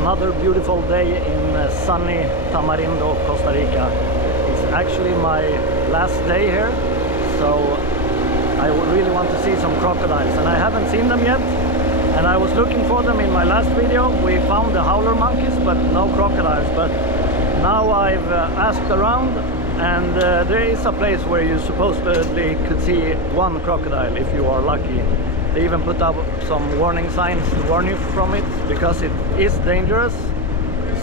Another beautiful day in sunny Tamarindo, Costa Rica. It's actually my last day here, so I really want to see some crocodiles, and I haven't seen them yet, and I was looking for them in my last video. We found the howler monkeys but no crocodiles, but now I've asked around, and there is a place where you supposedly could see one crocodile if you are lucky. They even put up some warning signs to warn you from it, because it is dangerous.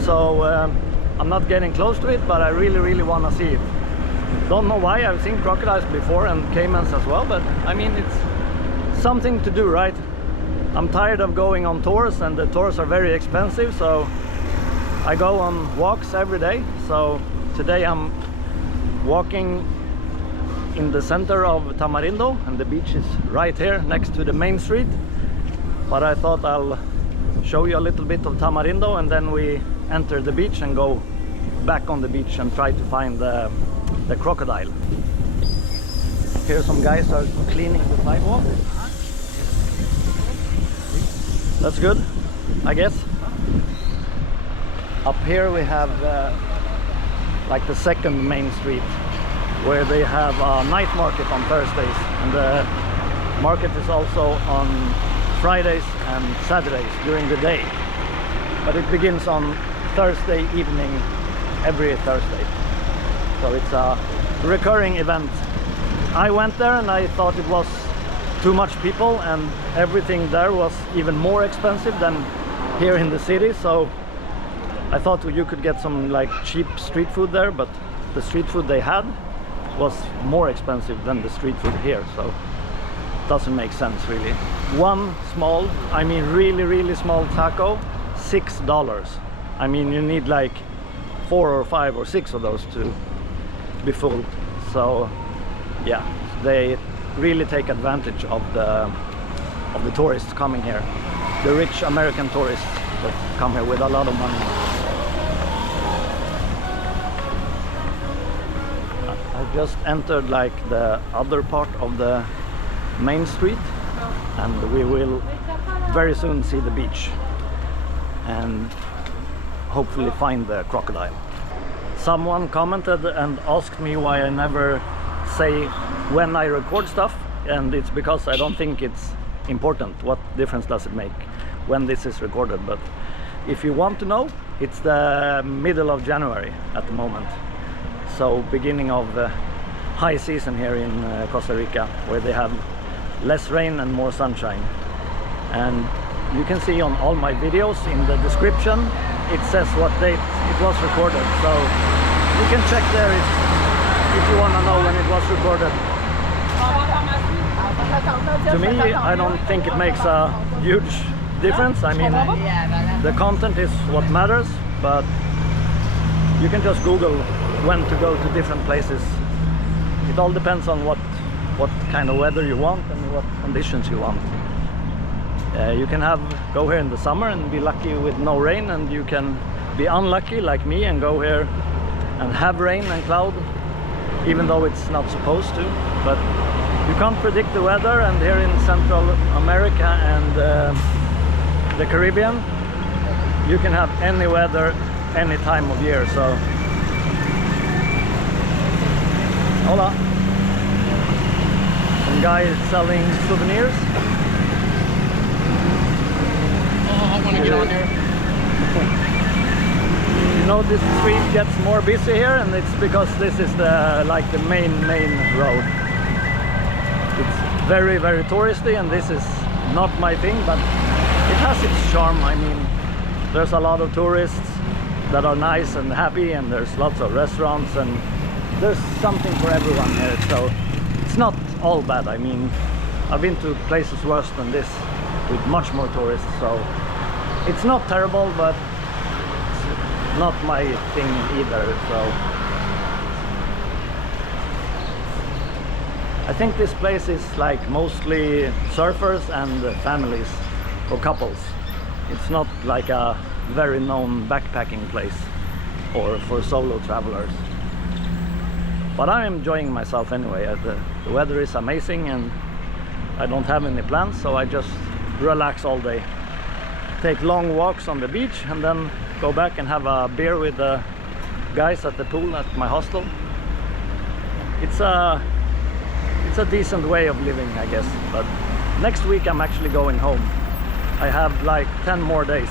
So I'm not getting close to it, but I really want to see it. Don't know why. I've seen crocodiles before and caimans as well, but I mean, it's something to do, right? I'm tired of going on tours, and the tours are very expensive, so I go on walks every day. So today I'm walking in the center of Tamarindo, and the beach is right here next to the main street. But I thought I'll show you a little bit of Tamarindo, and then we enter the beach and go back on the beach and try to find the crocodile. Here some guys are cleaning the sidewalk. That's good, I guess. Up here we have like the second main street, where they have a night market on Thursdays, and the market is also on Fridays and Saturdays during the day, but it begins on Thursday evening every Thursday, so it's a recurring event. I went there and I thought it was too much people, and everything there was even more expensive than here in the city, so I thought you could get some like cheap street food there, but the street food they had was more expensive than the street food here, so it doesn't make sense really. One small, I mean really small taco, $6. I mean, you need like 4 or 5 or 6 of those to be full. So yeah, they really take advantage of the tourists coming here, the rich American tourists that come here with a lot of money. I just entered like the other part of the main street, and we will very soon see the beach and hopefully find the crocodile. Someone commented and asked me why I never say when I record stuff, and it's because I don't think it's important. What difference does it make when this is recorded? But if you want to know, it's the middle of January at the moment, so beginning of high season here in Costa Rica, where they have less rain and more sunshine. And you can see on all my videos in the description, it says what date it was recorded, so you can check there if you want to know when it was recorded. To me, I don't think it makes a huge difference. I mean, the content is what matters, but you can just Google when to go to different places. It all depends on what kind of weather you want and what conditions you want. You can go here in the summer and be lucky with no rain, and you can be unlucky like me and go here and have rain and cloud, even though it's not supposed to. But you can't predict the weather, and here in Central America and the Caribbean, you can have any weather any time of year. So hola. Some guy is selling souvenirs. I want to get on there. You know, this street gets more busy here, and it's because this is the main road. It's very touristy, and this is not my thing, but it has its charm. I mean, there's a lot of tourists that are nice and happy, and there's lots of restaurants, and there's something for everyone here, so it's not all bad. I mean, I've been to places worse than this with much more tourists, so it's not terrible, but it's not my thing either. So I think this place is like mostly surfers and families or couples. It's not like a very known backpacking place or for solo travelers. But I'm enjoying myself anyway. The weather is amazing, and I don't have any plans, so I just relax all day. take long walks on the beach and then go back and have a beer with the guys at the pool at my hostel. It's a decent way of living, I guess. But next week I'm actually going home. I have like 10 more days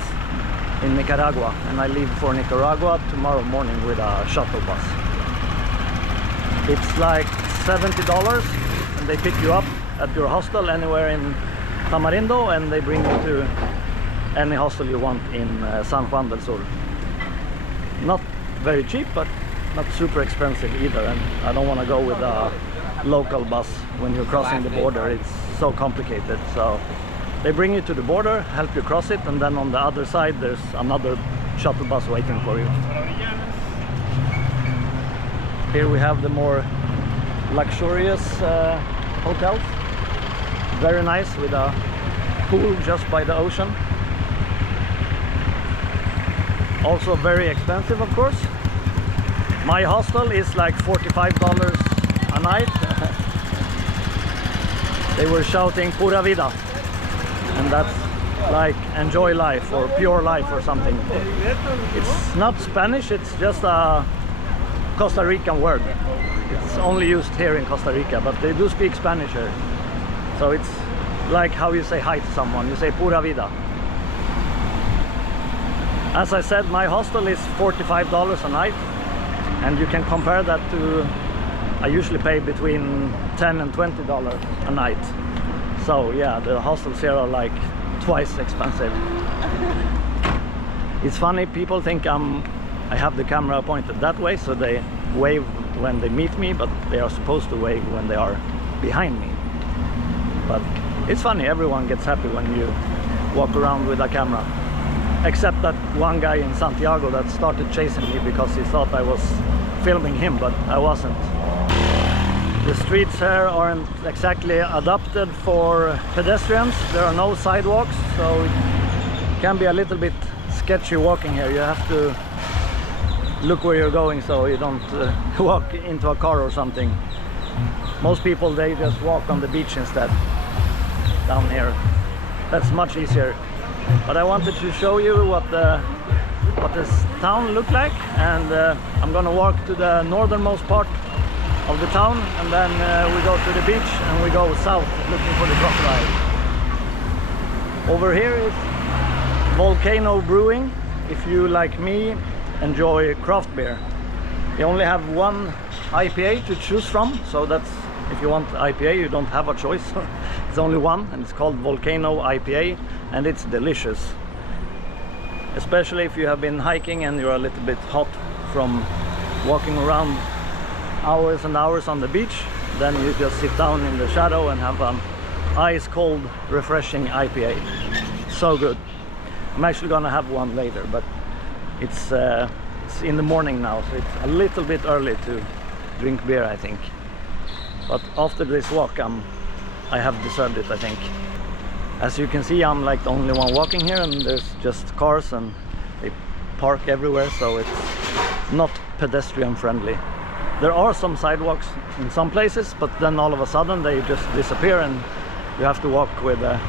in Nicaragua, and I leave for Nicaragua tomorrow morning with a shuttle bus. It's like $70, and they pick you up at your hostel anywhere in Tamarindo, and they bring you to any hostel you want in San Juan del Sur. Not very cheap, but not super expensive either, and I don't want to go with a local bus when you're crossing the border. It's so complicated. So they bring you to the border, help you cross it, and then on the other side there's another shuttle bus waiting for you. Here we have the more luxurious hotels. Very nice, with a pool just by the ocean. Also very expensive, of course. My hostel is like $45 a night. They were shouting "Pura vida," and that's like enjoy life or pure life or something. It's not Spanish, it's just a Costa Rican word. It's only used here in Costa Rica, but they do speak Spanish here. So it's like how you say hi to someone. You say "Pura vida." As I said, my hostel is $45 a night, and you can compare that to, I usually pay between $10 and $20 a night. So yeah, the hostels here are like twice expensive. It's funny, people think I have the camera pointed that way, so they wave when they meet me, but they are supposed to wave when they are behind me. But it's funny, everyone gets happy when you walk around with a camera. Except that one guy in Santiago that started chasing me because he thought I was filming him, but I wasn't. The streets here aren't exactly adapted for pedestrians. There are no sidewalks, so it can be a little bit sketchy walking here. You have to look where you're going so you don't walk into a car or something. Most people, they just walk on the beach instead, down here. That's much easier. But I wanted to show you what this town looked like, and I'm gonna walk to the northernmost part of the town, and then we go to the beach and we go south looking for the crocodile. Over here is Volcano Brewing. If you, like me, enjoy craft beer. They only have one IPA to choose from, so that's, if you want IPA you don't have a choice. It's only one, and it's called Volcano IPA, and it's delicious. Especially if you have been hiking and you're a little bit hot from walking around hours and hours on the beach, then you just sit down in the shadow and have an ice cold refreshing IPA. So good. I'm actually gonna have one later, but it's in the morning now, so it's a little bit early to drink beer, I think. But after this walk I have deserved it, I think. As you can see, I'm like the only one walking here, and there's just cars and they park everywhere, so it's not pedestrian friendly. There are some sidewalks in some places, but then all of a sudden they just disappear and you have to walk with the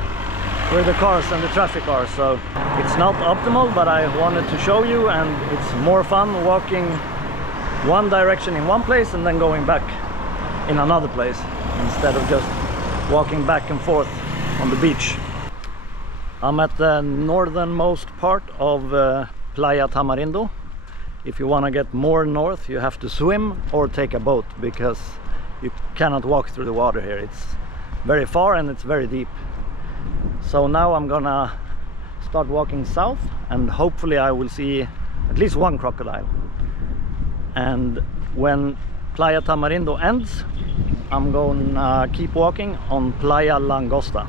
cars and the traffic are. So it's not optimal, but I wanted to show you, and it's more fun walking one direction in one place and then going back in another place, instead of just walking back and forth on the beach. I'm at the northernmost part of Playa Tamarindo. If you want to get more north, you have to swim or take a boat, because you cannot walk through the water here. It's very far and it's very deep. So now I'm gonna start walking south, and hopefully I will see at least one crocodile. And when Playa Tamarindo ends, I'm gonna keep walking on Playa Langosta.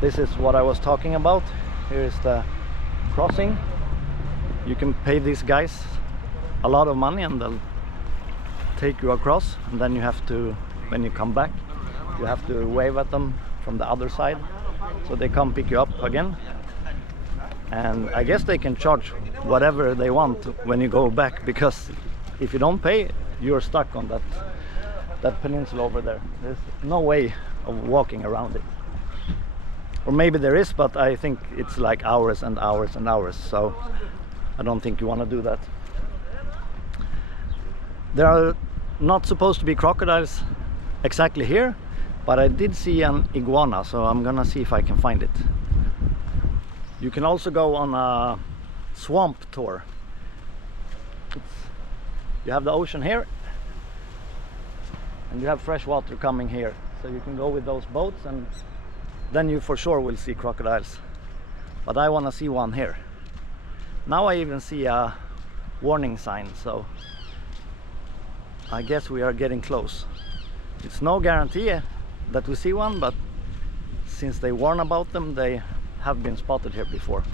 This is what I was talking about. Here is the crossing. You can pay these guys a lot of money and they'll take you across, and then you have to, when you come back, you have to wave at them from the other side, so they come pick you up again. And I guess they can charge whatever they want when you go back, because if you don't pay, you're stuck on that peninsula over there. There's no way of walking around it. Or maybe there is, but I think it's like hours and hours and hours, so I don't think you want to do that. There are not supposed to be crocodiles exactly here, but I did see an iguana, so I'm gonna see if I can find it. You can also go on a swamp tour. You have the ocean here, and you have fresh water coming here, so you can go with those boats, and then you for sure will see crocodiles. But I want to see one here. Now I even see a warning sign, so I guess we are getting close. It's no guarantee that we see one, but since they warn about them, they have been spotted here before.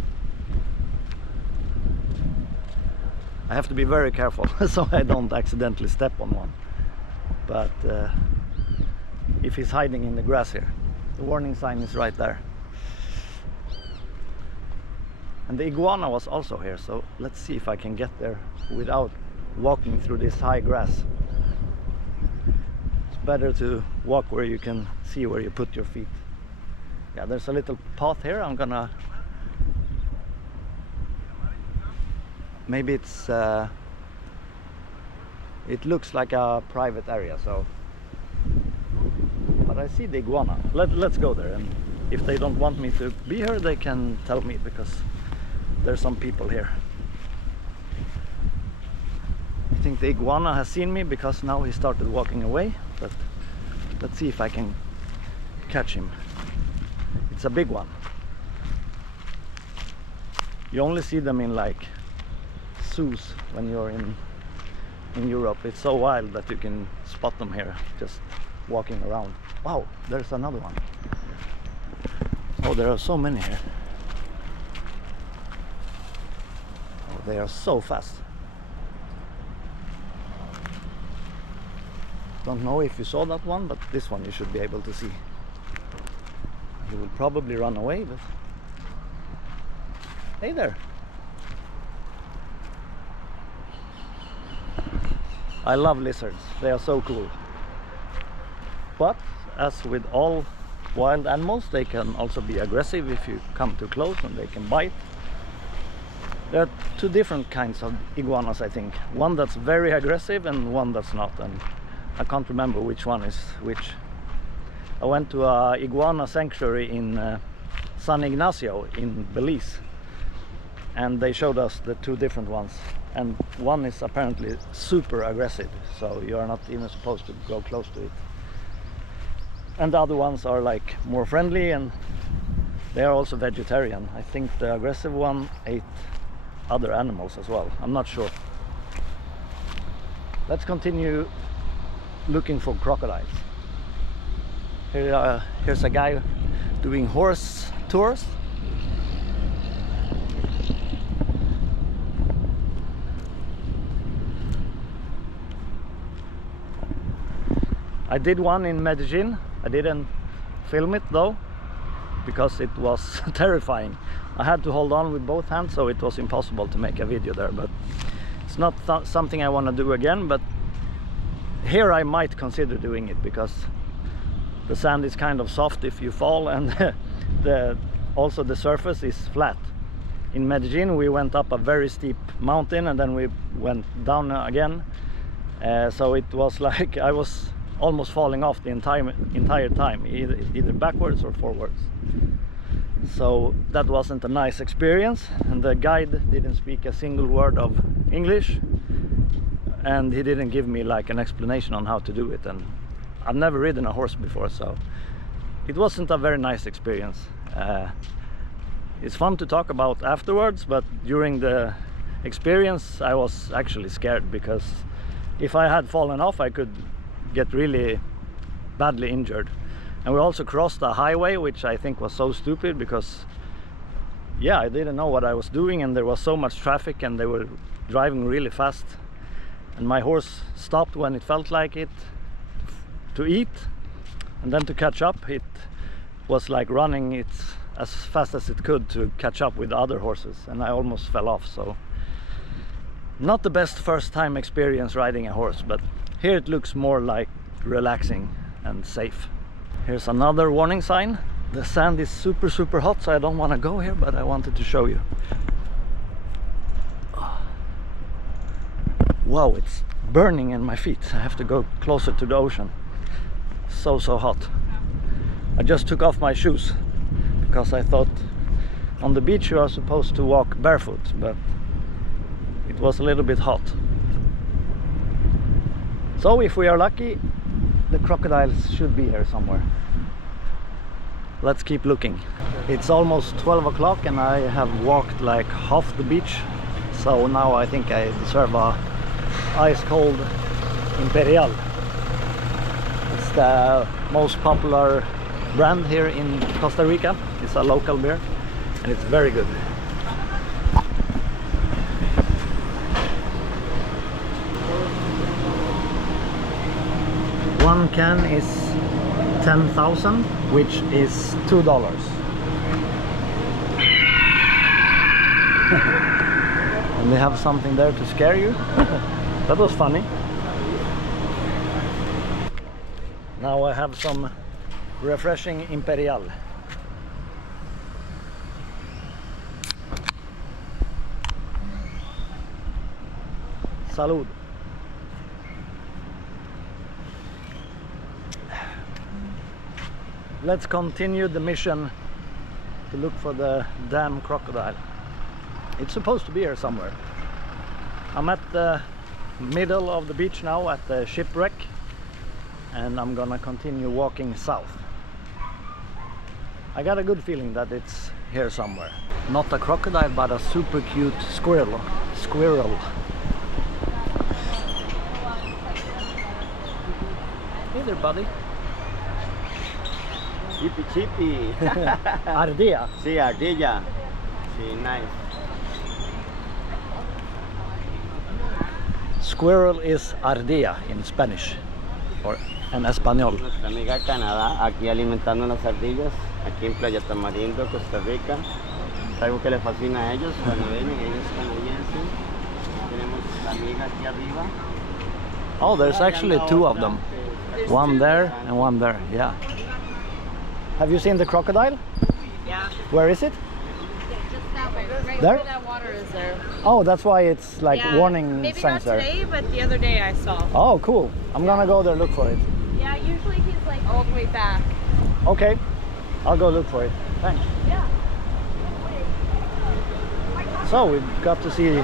I have to be very careful so I don't accidentally step on one. But if he's hiding in the grass here, the warning sign is right there. And the iguana was also here, so let's see if I can get there without walking through this high grass. It's better to walk where you can see where you put your feet. Yeah, there's a little path here. I'm gonna... Maybe it's... it looks like a private area, so... But I see the iguana. Let's go there, and if they don't want me to be here, they can tell me, because there's some people here. I think the iguana has seen me, because now he started walking away, but let's see if I can catch him. It's a big one. You only see them in like zoos when you're in Europe. It's so wild that you can spot them here just walking around. Wow, there's another one. Oh, there are so many here. Oh, they are so fast. Don't know if you saw that one, but this one you should be able to see. He will probably run away, but... Hey there! I love lizards, they are so cool. But, as with all wild animals, they can also be aggressive if you come too close, and they can bite. There are two different kinds of iguanas, I think. One that's very aggressive and one that's not, and I can't remember which one is which. I went to a iguana sanctuary in San Ignacio in Belize, and they showed us the two different ones, and one is apparently super aggressive, so you are not even supposed to go close to it, and the other ones are like more friendly, and they are also vegetarian. I think the aggressive one ate other animals as well, I'm not sure. Let's continue looking for crocodiles. Here's a guy doing horse tours. I did one in Medellin. I didn't film it though, because it was terrifying. I had to hold on with both hands, so it was impossible to make a video there, but it's not something I want to do again. But here I might consider doing it, because the sand is kind of soft if you fall, and also the surface is flat. In Medellin we went up a very steep mountain, and then we went down again, so it was like I was almost falling off the entire time, either backwards or forwards. So that wasn't a nice experience, and the guide didn't speak a single word of English, and he didn't give me like an explanation on how to do it, and I've never ridden a horse before, so it wasn't a very nice experience. It's fun to talk about afterwards, but during the experience I was actually scared, because if I had fallen off I could get really badly injured. And we also crossed a highway, which I think was so stupid, because yeah, I didn't know what I was doing, and there was so much traffic, and they were driving really fast, and my horse stopped when it felt like it to eat, and then to catch up it was like running it as fast as it could to catch up with other horses, and I almost fell off. So not the best first time experience riding a horse, but here it looks more like relaxing and safe. Here's another warning sign. The sand is super hot, so I don't want to go here, but I wanted to show you. Wow, it's burning in my feet. I have to go closer to the ocean. So hot. I just took off my shoes because I thought on the beach you are supposed to walk barefoot, but it was a little bit hot. So if we are lucky, the crocodiles should be here somewhere. Let's keep looking. It's almost 12 o'clock and I have walked like half the beach, so now I think I deserve a ice cold Imperial. It's the most popular brand here in Costa Rica. It's a local beer and it's very good. One can is 10,000, which is $2. And they have something there to scare you. That was funny. Now I have some refreshing Imperial. Salud. Let's continue the mission to look for the damn crocodile. It's supposed to be here somewhere. I'm at the middle of the beach now at the shipwreck, and I'm gonna continue walking south. I got a good feeling that it's here somewhere. Not a crocodile, but a super cute squirrel. Hey there, buddy. Chippy chippy. Ardilla. Sí, ardilla. Sí, nice. Squirrel is ardilla in Spanish or en español. Nuestra amiga de Canadá, aquí alimentando las ardillas, aquí en Playa Tamarindo, Costa Rica. Es algo que le fascina a ellos cuando vienen, ellos canadienses. Tenemos la amiga aquí arriba. Oh, there's actually two of them. One there and one there, yeah. Have you seen the crocodile? Yeah. Where is it? Just that way. Right There? where that water is there. Oh, that's why it's like Yeah, warning maybe signs not there. today, but the other day I saw. Oh, cool. I'm gonna go there look for it. Yeah, usually he's like all the way back. Okay, I'll go look for it. Thanks. Yeah. So we've got to see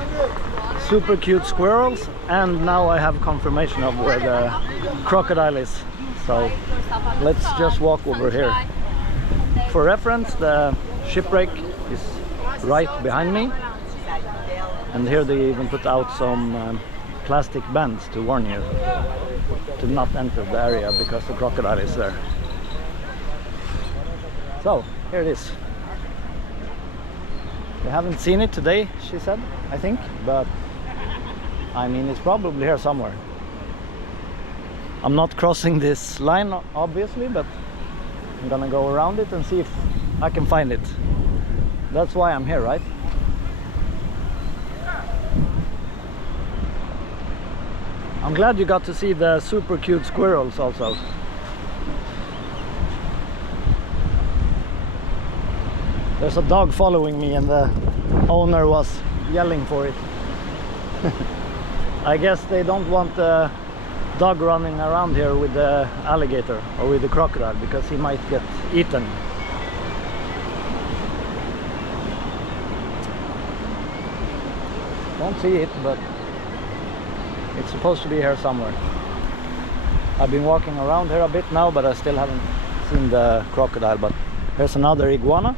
super cute squirrels, and now I have confirmation of where the crocodile is. So let's just walk over here. For reference, the shipwreck is right behind me, and here they even put out some plastic bands to warn you to not enter the area because the crocodile is there. So here it is. We haven't seen it today, she said, I think, but I mean it's probably here somewhere. I'm not crossing this line obviously, but I'm gonna go around it and see if I can find it. That's why I'm here, right? I'm glad you got to see the super cute squirrels also. There's a dog following me and the owner was yelling for it. I guess they don't want the dog running around here with the alligator or with the crocodile because he might get eaten. Don't see it, but it's supposed to be here somewhere. I've been walking around here a bit now, but I still haven't seen the crocodile. But here's another iguana.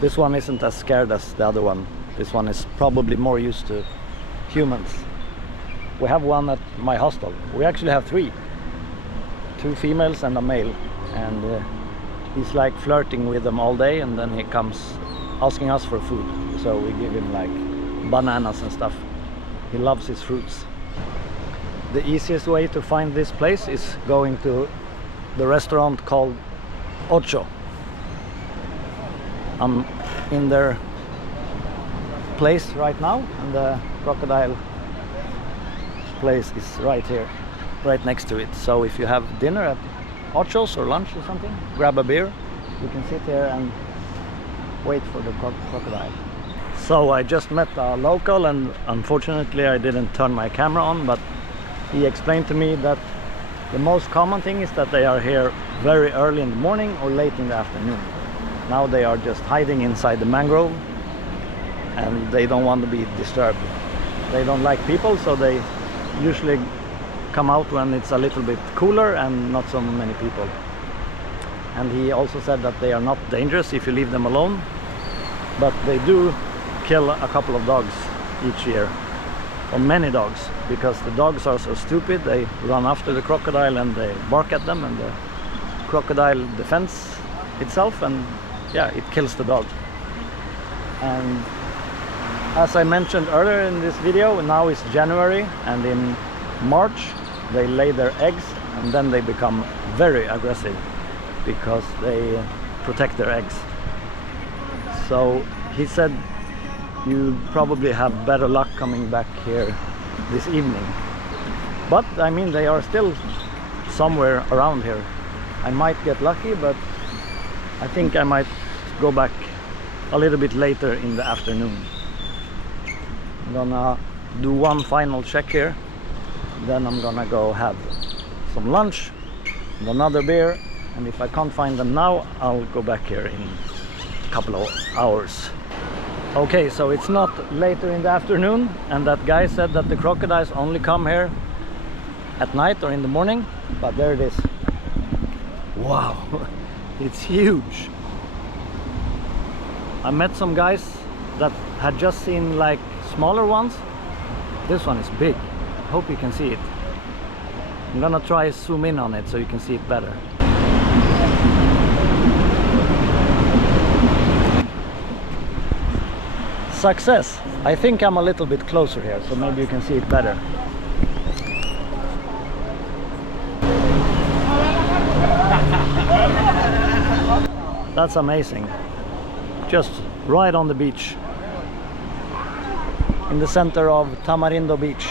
This one isn't as scared as the other one. This one is probably more used to humans. We have one at my hostel. We actually have three. Two females and a male. And he's like flirting with them all day, and then he comes asking us for food. So we give him like bananas and stuff. He loves his fruits. The easiest way to find this place is going to the restaurant called Ocho. I'm in there place right now, and the crocodile place is right here, right next to it. So if you have dinner at Ocho's or lunch or something, grab a beer, you can sit here and wait for the crocodile. So I just met a local, and unfortunately I didn't turn my camera on, but he explained to me that the most common thing is that they are here very early in the morning or late in the afternoon. Now they are just hiding inside the mangrove, and they don't want to be disturbed. They don't like people, so they usually come out when it's a little bit cooler and not so many people. And he also said that they are not dangerous if you leave them alone, but they do kill a couple of dogs each year, or many dogs, because the dogs are so stupid. They run after the crocodile and they bark at them, and the crocodile defends itself, and yeah, it kills the dog. And as I mentioned earlier in this video, now it's January, and in March they lay their eggs, and then they become very aggressive because they protect their eggs. So he said you probably have better luck coming back here this evening. But I mean, they are still somewhere around here. I might get lucky, but I think I might go back a little bit later in the afternoon. I'm gonna do one final check here, then I'm gonna go have some lunch and another beer, and if I can't find them now, I'll go back here in a couple of hours. Okay, so it's not later in the afternoon, and that guy said that the crocodiles only come here at night or in the morning, but there it is. Wow, it's huge. I met some guys that had just seen like smaller ones. This one is big. I hope you can see it. I'm gonna try zoom in on it so you can see it better. Success! I think I'm a little bit closer here, so maybe you can see it better. That's amazing. Just right on the beach, in the center of Tamarindo beach.